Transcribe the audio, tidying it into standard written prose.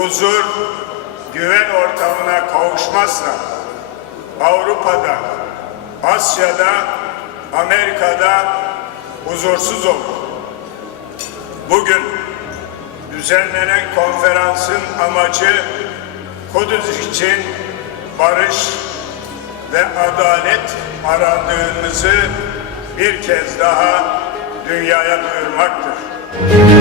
huzur, güven ortamına kavuşmazsa Avrupa'da, Asya'da, Amerika'da huzursuz olur. Bugün düzenlenen konferansın amacı Kudüs için barış ve adalet arandığımızı bir kez daha dünyaya duyurmaktır.